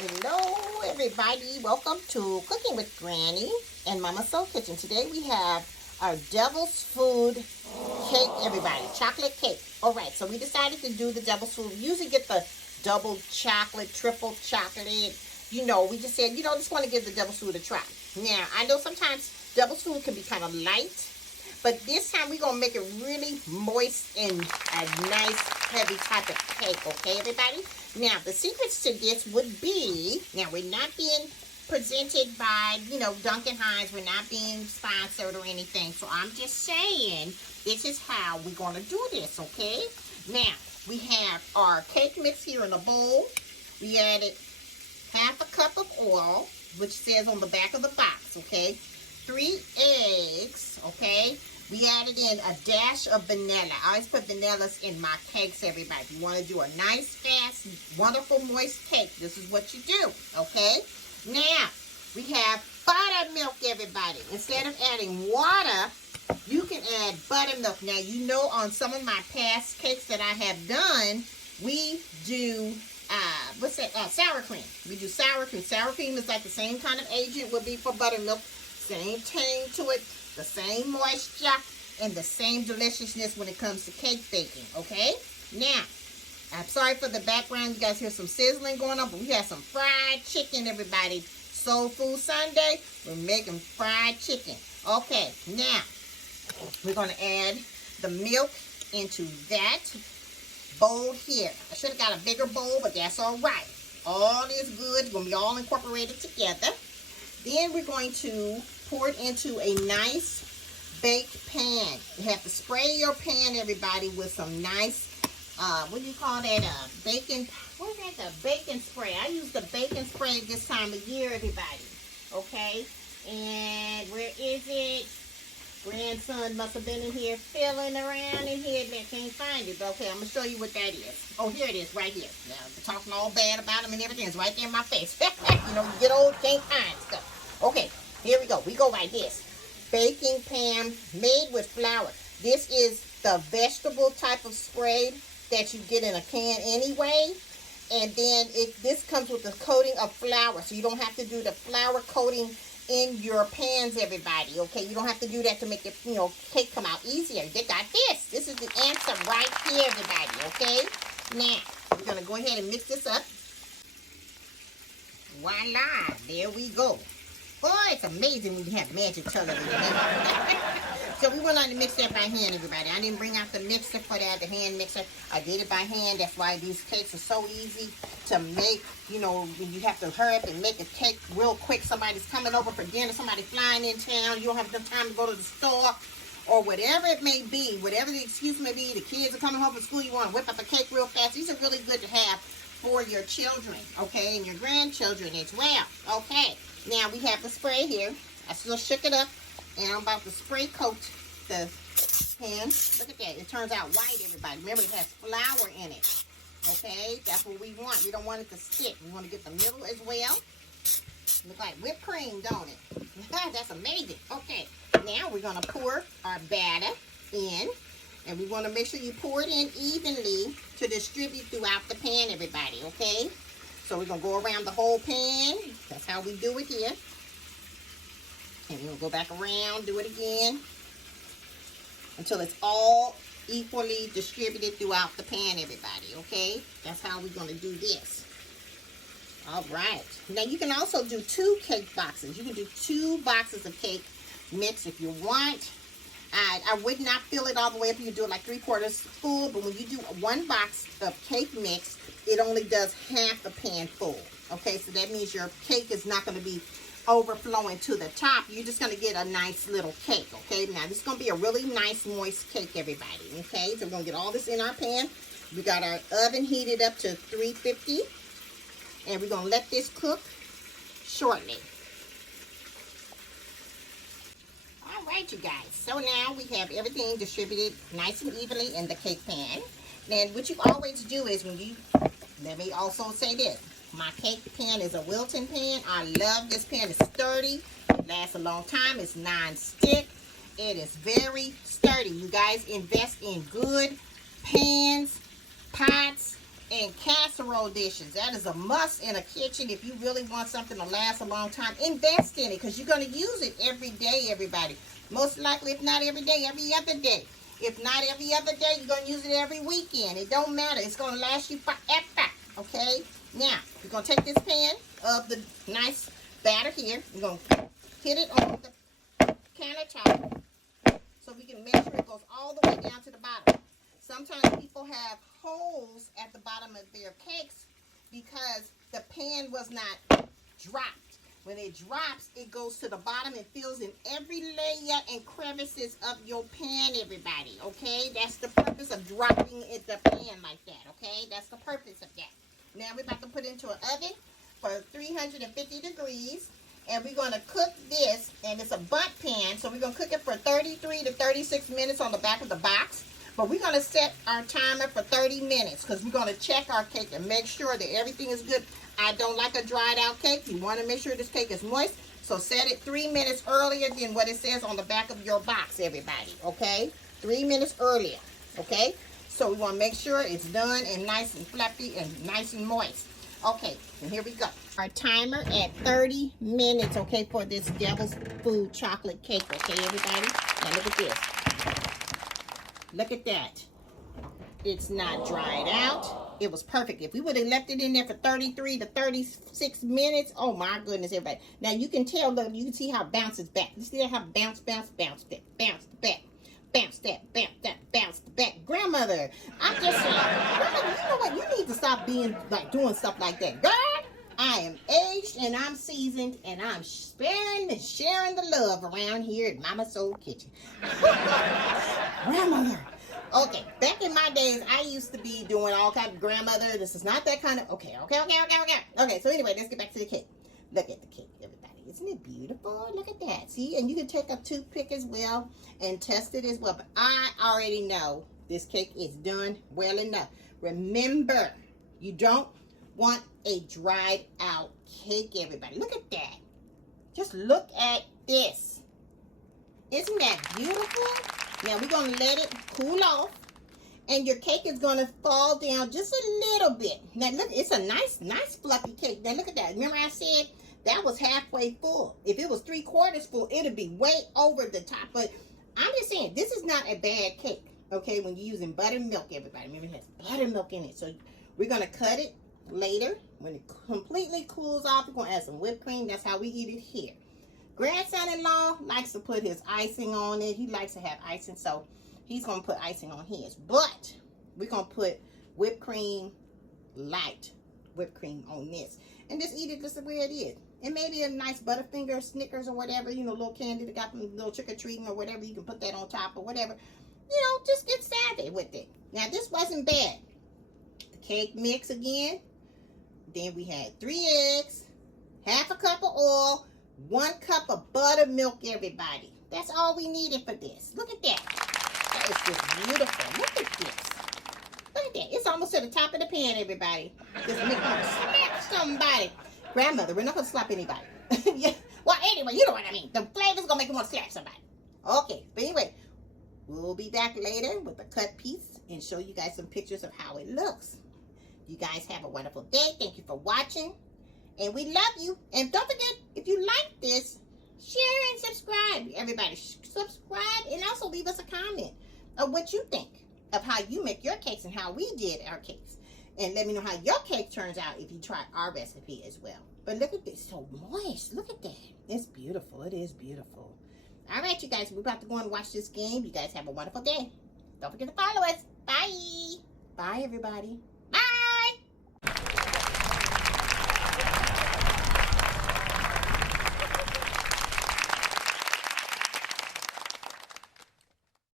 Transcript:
Hello everybody, welcome to Cooking with Granny and Mama Soul Kitchen. Today we have our devil's food cake, everybody, chocolate cake. Alright, so we decided to do the devil's food. We usually get the double chocolate, triple chocolate. We just said, just want to give the devil's food a try. Now, I know sometimes devil's food can be kind of light, but this time we're going to make it really moist and a nice heavy type of cake, okay everybody? Now, the secrets to this would be, now we're not being presented by, Duncan Hines. We're not being sponsored or anything. So I'm just saying, this is how we're going to do this, okay? Now, we have our cake mix here in a bowl. We added half a cup of oil, which says on the back of the box, okay? 3 eggs, okay? We added in a dash of vanilla. I always put vanillas in my cakes, everybody. If you want to do a nice, fast, wonderful, moist cake, this is what you do, okay? Now, we have buttermilk, everybody. Instead of adding water, you can add buttermilk. Now, on some of my past cakes that I have done, we do, sour cream. We do sour cream. Sour cream is like the same kind of agent would be for buttermilk. Same tang to it, the same moisture, and the same deliciousness when it comes to cake baking, okay? Now, I'm sorry for the background. You guys hear some sizzling going on, but we have some fried chicken, everybody. Soul Food Sunday, we're making fried chicken. Okay, now, we're going to add the milk into that bowl here. I should have got a bigger bowl, but that's all right. All is good. It's going to be all incorporated together. Then we're going to pour it into a nice baked pan. You have to spray your pan, everybody, with some nice, what do you call that, bacon, what is that, the bacon spray. I use the bacon spray this time of year, everybody, okay? And where is it? Grandson must have been in here fiddling around in here. They can't find it, but okay, I'm going to show you what that is. Oh, here it is, right here. Now, I'm talking all bad about them and everything. It's right there in my face. You get old, can't find stuff. Okay, here we go. We go like this. Baking pan made with flour. This is the vegetable type of spray that you get in a can anyway. And then this comes with the coating of flour. So you don't have to do the flour coating in your pans, everybody, okay? You don't have to do that to make the, cake come out easier. They got this. This is the answer right here, everybody, okay? Now, we're going to go ahead and mix this up. Voila, there we go. Boy, it's amazing when you have magic television. So we went on to mix that by hand, everybody. I didn't bring out the mixer for that, the hand mixer. I did it by hand. That's why these cakes are so easy to make. When you have to hurry up and make a cake real quick. Somebody's coming over for dinner. Somebody flying in town. You don't have enough time to go to the store. Or whatever it may be. Whatever the excuse may be. The kids are coming home from school. You want to whip up a cake real fast. These are really good to have for your children. Okay? And your grandchildren as well. Okay. Now we have the spray here. I still shook it up. And I'm about to spray coat the pan. Look at that. It turns out white, everybody. Remember, it has flour in it. Okay? That's what we want. We don't want it to stick. We want to get the middle as well. Look like whipped cream, don't it? That's amazing. Okay. Now we're going to pour our batter in. And we want to make sure you pour it in evenly to distribute throughout the pan, everybody. Okay? So we're going to go around the whole pan. That's how we do it here. And we'll go back around, do it again, until it's all equally distributed throughout the pan, everybody, okay? That's how we're going to do this. All right. Now, you can also do 2 cake boxes. You can do 2 boxes of cake mix if you want. I would not fill it all the way up. You can do it like 3/4 full, but when you do 1 box of cake mix, it only does half the pan full, okay? So that means your cake is not going to be overflowing to the top. You're just going to get a nice little cake, okay? Now, this is going to be a really nice, moist cake, everybody, okay? So we're going to get all this in our pan. We got our oven heated up to 350, and we're going to let this cook shortly. All right, you guys. So now we have everything distributed nice and evenly in the cake pan. Then what you always do is let me also say this. My cake pan is a Wilton pan. I love this pan. It's sturdy. It lasts a long time. It's non-stick. It is very sturdy. You guys invest in good pans, pots, and casserole dishes. That is a must in a kitchen if you really want something to last a long time. Invest in it because you're going to use it every day, everybody. Most likely, if not every day, every other day. If not every other day, you're going to use it every weekend. It don't matter. It's going to last you forever, okay? Now, you're going to take this pan of the nice batter here. You're going to hit it on the countertop so we can make sure it goes all the way down to the bottom. Sometimes people have holes at the bottom of their cakes because the pan was not dropped. When it drops, it goes to the bottom and fills in every layer and crevices of your pan, everybody, okay? That's the purpose of dropping it the pan like that, okay? That's the purpose of that. Now we're about to put it into an oven for 350 degrees, and we're going to cook this, and it's a butt pan, so we're going to cook it for 33 to 36 minutes on the back of the box. But we're going to set our timer for 30 minutes because we're going to check our cake and make sure that everything is good. I don't like a dried out cake. You want to make sure this cake is moist. So set it 3 minutes earlier than what it says on the back of your box, everybody. Okay? 3 minutes earlier. Okay? So we want to make sure it's done and nice and fluffy and nice and moist. Okay, and here we go. Our timer at 30 minutes, okay, for this Devil's Food chocolate cake, okay, everybody? Now look at this. Look at that. It's not dried out. It was perfect. If we would have left it in there for 33 to 36 minutes, oh my goodness, everybody. Now you can tell, look, you can see how it bounces back. You see how it bounce back, bounce that, bounce that, bounce back. Grandmother, I'm just saying, grandmother, you know what? You need to stop being like doing stuff like that. Girl, I am aged and I'm seasoned and I'm sparing and sharing the love around here at Mama Soul Kitchen. Grandmother. Okay, back in my days, I used to be doing all kinds of grandmother. This is not that kind of, okay. Okay, so anyway, let's get back to the cake. Look at the cake, everybody. Isn't it beautiful? Look at that. See, and you can take a toothpick as well and test it as well. But I already know this cake is done well enough. Remember, you don't want a dried out cake, everybody. Look at that. Just look at this. Isn't that beautiful? Now we're going to let it cool off, and your cake is going to fall down just a little bit. Now look, it's a nice fluffy cake. Now look at that. Remember I said that was halfway full. If it was 3/4 full, it'd be way over the top. But I'm just saying, this is not a bad cake, okay, when you're using buttermilk, everybody. Remember it has buttermilk in it. So we're going to cut it later. When it completely cools off, we're going to add some whipped cream. That's how we eat it here. Grandson-in-law likes to put his icing on it. He likes to have icing, so he's going to put icing on his. But we're going to put whipped cream, light whipped cream on this. And just eat it just the way it is. And maybe a nice Butterfinger, Snickers, or whatever, you know, little candy that got from little trick-or-treating or whatever. You can put that on top or whatever. You know, just get savvy with it. Now, this wasn't bad. The cake mix again. Then we had 3 eggs, half a cup of oil, 1 cup of buttermilk, everybody. That's all we needed for this. Look at that. That is just beautiful. Look at this. Look at that. It's almost to the top of the pan, everybody. Just make me slap somebody. Grandmother, we're not going to slap anybody. Yeah. Well, anyway, you know what I mean. The flavor's going to make you want to slap somebody. Okay. But anyway, we'll be back later with a cut piece and show you guys some pictures of how it looks. You guys have a wonderful day. Thank you for watching. And we love you. And don't forget, if you like this, share and subscribe. Everybody, subscribe and also leave us a comment of what you think of how you make your cakes and how we did our cakes. And let me know how your cake turns out if you try our recipe as well. But look at this, so moist. Look at that. It's beautiful. It is beautiful. All right, you guys, we're about to go and watch this game. You guys have a wonderful day. Don't forget to follow us. Bye. Bye, everybody.